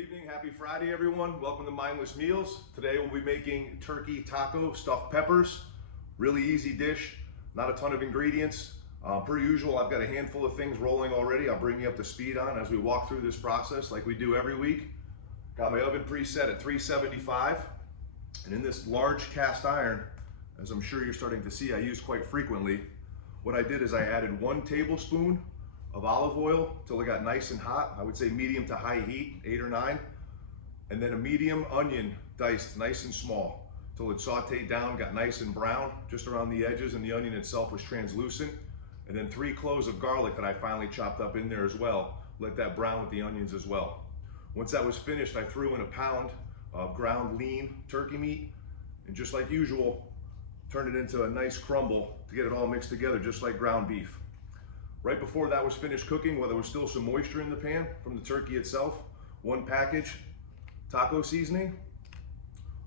evening, happy Friday everyone. Welcome to Mindless Meals. Today we'll be making turkey taco stuffed peppers. Really easy dish, not a ton of ingredients. Per usual, I've got a handful of things rolling already. I'll bring you up to speed on as we walk through this process like we do every week. Got my oven preset at 375. And in this large cast iron, as I'm sure you're starting to see, I use quite frequently. What I did is I added 1 tablespoon of olive oil till it got nice and hot. I would say medium to high heat, 8 or 9. And then a medium onion diced nice and small till it sauteed down, got nice and brown just around the edges, and the onion itself was translucent. And then 3 cloves of garlic that I finally chopped up in there as well. Let that brown with the onions as well. Once that was finished, I threw in a pound of ground lean turkey meat, and just like usual, turned it into a nice crumble to get it all mixed together, just like ground beef. Right before that was finished cooking, while there was still some moisture in the pan from the turkey itself, 1 package taco seasoning,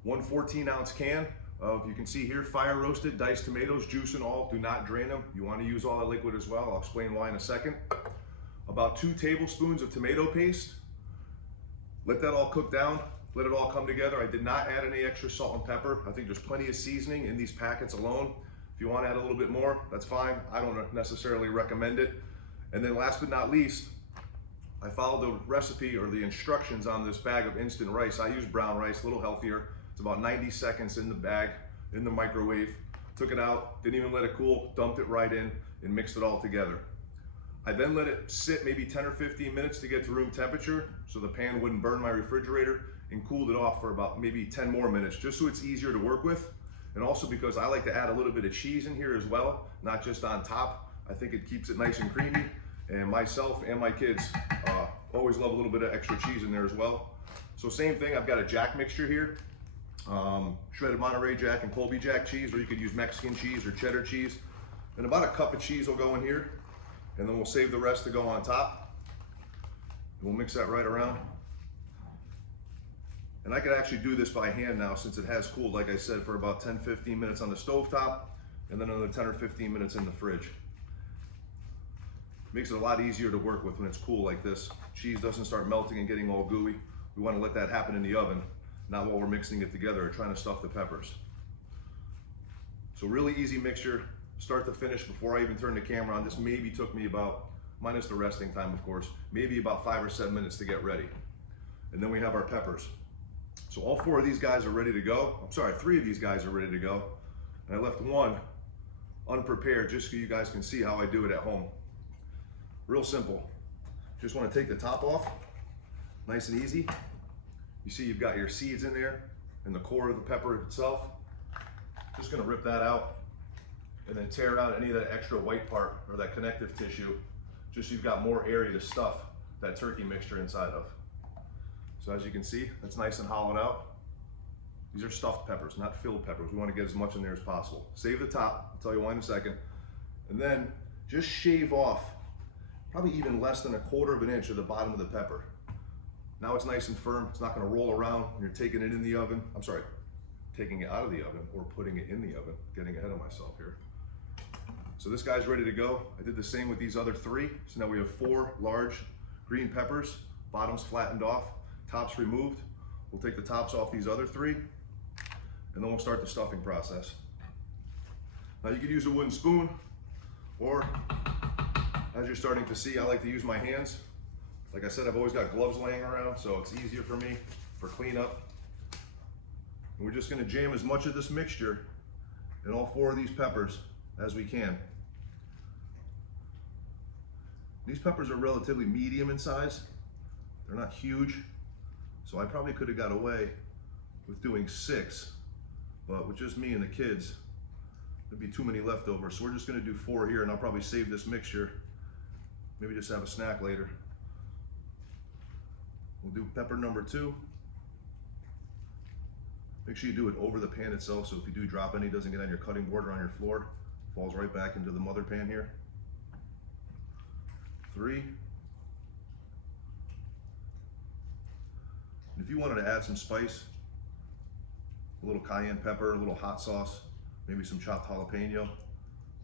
1 14-ounce can of, you can see here, fire roasted diced tomatoes, juice and all. Do not drain them. You want to use all the liquid as well. I'll explain why in a second. About 2 tablespoons of tomato paste. Let that all cook down. Let it all come together. I did not add any extra salt and pepper. I think there's plenty of seasoning in these packets alone. If you want to add a little bit more, that's fine. I don't necessarily recommend it. And then last but not least, I followed the recipe or the instructions on this bag of instant rice. I use brown rice, a little healthier. It's about 90 seconds in the bag, in the microwave. Took it out, didn't even let it cool, dumped it right in and mixed it all together. I then let it sit maybe 10 or 15 minutes to get to room temperature so the pan wouldn't burn my refrigerator, and cooled it off for about maybe 10 more minutes, just so it's easier to work with. And also because I like to add a little bit of cheese in here as well, not just on top. I think it keeps it nice and creamy. And myself and my kids always love a little bit of extra cheese in there as well. So same thing, I've got a Jack mixture here. Shredded Monterey Jack and Colby Jack cheese, or you could use Mexican cheese or cheddar cheese. And about a cup of cheese will go in here. And then we'll save the rest to go on top. And we'll mix that right around. And I could actually do this by hand now since it has cooled, like I said, for about 10-15 minutes on the stovetop, and then another 10 or 15 minutes in the fridge. Makes it a lot easier to work with when it's cool like this. Cheese doesn't start melting and getting all gooey. We want to let that happen in the oven, not while we're mixing it together or trying to stuff the peppers. So really easy mixture, start to finish. Before I even turned the camera on, this maybe took me about, minus the resting time of course, maybe about 5 or 7 minutes to get ready. And then we have our peppers. So all 4 of these guys are ready to go. I'm sorry, 3 of these guys are ready to go. And I left 1 unprepared just so you guys can see how I do it at home. Real simple. Just want to take the top off, nice and easy. You see you've got your seeds in there and the core of the pepper itself. Just gonna rip that out and then tear out any of that extra white part or that connective tissue, just so you've got more area to stuff that turkey mixture inside of. So as you can see, that's nice and hollowed out. These are stuffed peppers, not filled peppers. We want to get as much in there as possible. Save the top, I'll tell you why in a second. And then just shave off probably even less than 1/4 inch of the bottom of the pepper. Now it's nice and firm. It's not going to roll around when you're taking it in the oven. I'm sorry, taking it out of the oven or putting it in the oven. Getting ahead of myself here. So this guy's ready to go. I did the same with these other 3. So now we have 4 large green peppers, bottoms flattened off, tops removed. We'll take the tops off these other 3, and then we'll start the stuffing process. Now you could use a wooden spoon, or as you're starting to see, I like to use my hands. Like I said, I've always got gloves laying around, so it's easier for me for cleanup. And we're just gonna jam as much of this mixture in all 4 of these peppers as we can. These peppers are relatively medium in size. They're not huge. So I probably could have got away with doing 6, but with just me and the kids, there'd be too many leftovers. So we're just gonna do 4 here, and I'll probably save this mixture. Maybe just have a snack later. We'll do pepper number 2. Make sure you do it over the pan itself, so if you do drop any, it doesn't get on your cutting board or on your floor. Falls right back into the mother pan here. 3. If you wanted to add some spice, a little cayenne pepper, a little hot sauce, maybe some chopped jalapeno,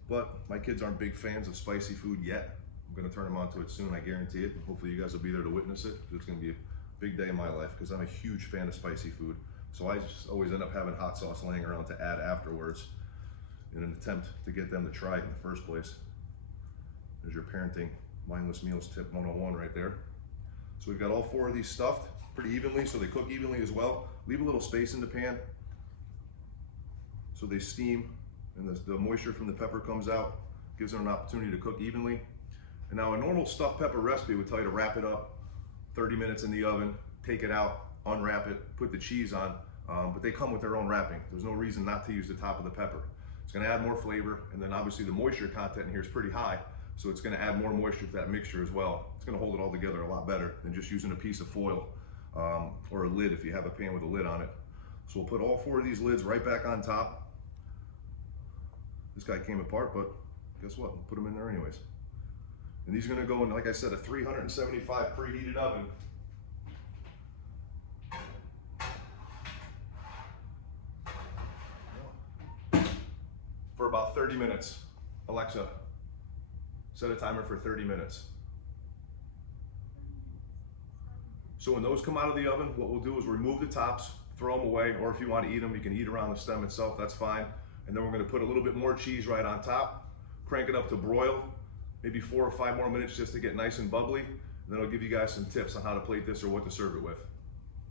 but my kids aren't big fans of spicy food yet. I'm gonna turn them on to it soon, I guarantee it. Hopefully you guys will be there to witness it. It's gonna be Big day in my life because I'm a huge fan of spicy food. So I just always end up having hot sauce laying around to add afterwards in an attempt to get them to try it in the first place. There's your parenting mindless meals tip 101 right there. So we've got all 4 of these stuffed pretty evenly so they cook evenly as well. Leave a little space in the pan so they steam and the moisture from the pepper comes out, gives them an opportunity to cook evenly. And now a normal stuffed pepper recipe would tell you to wrap it up 30 minutes in the oven, take it out, unwrap it, put the cheese on, but they come with their own wrapping. There's no reason not to use the top of the pepper. It's gonna add more flavor, and then obviously the moisture content in here is pretty high, so it's gonna add more moisture to that mixture as well. It's gonna hold it all together a lot better than just using a piece of foil or a lid if you have a pan with a lid on it. So we'll put all 4 of these lids right back on top. This guy came apart, but guess what? We'll put them in there anyways. And these are gonna go in, like I said, a 375 preheated oven. For about 30 minutes. Alexa, set a timer for 30 minutes. So when those come out of the oven, what we'll do is remove the tops, throw them away, or if you want to eat them, you can eat around the stem itself, that's fine. And then we're gonna put a little bit more cheese right on top, crank it up to broil, maybe 4 or 5 more minutes just to get nice and bubbly. And then I'll give you guys some tips on how to plate this or what to serve it with.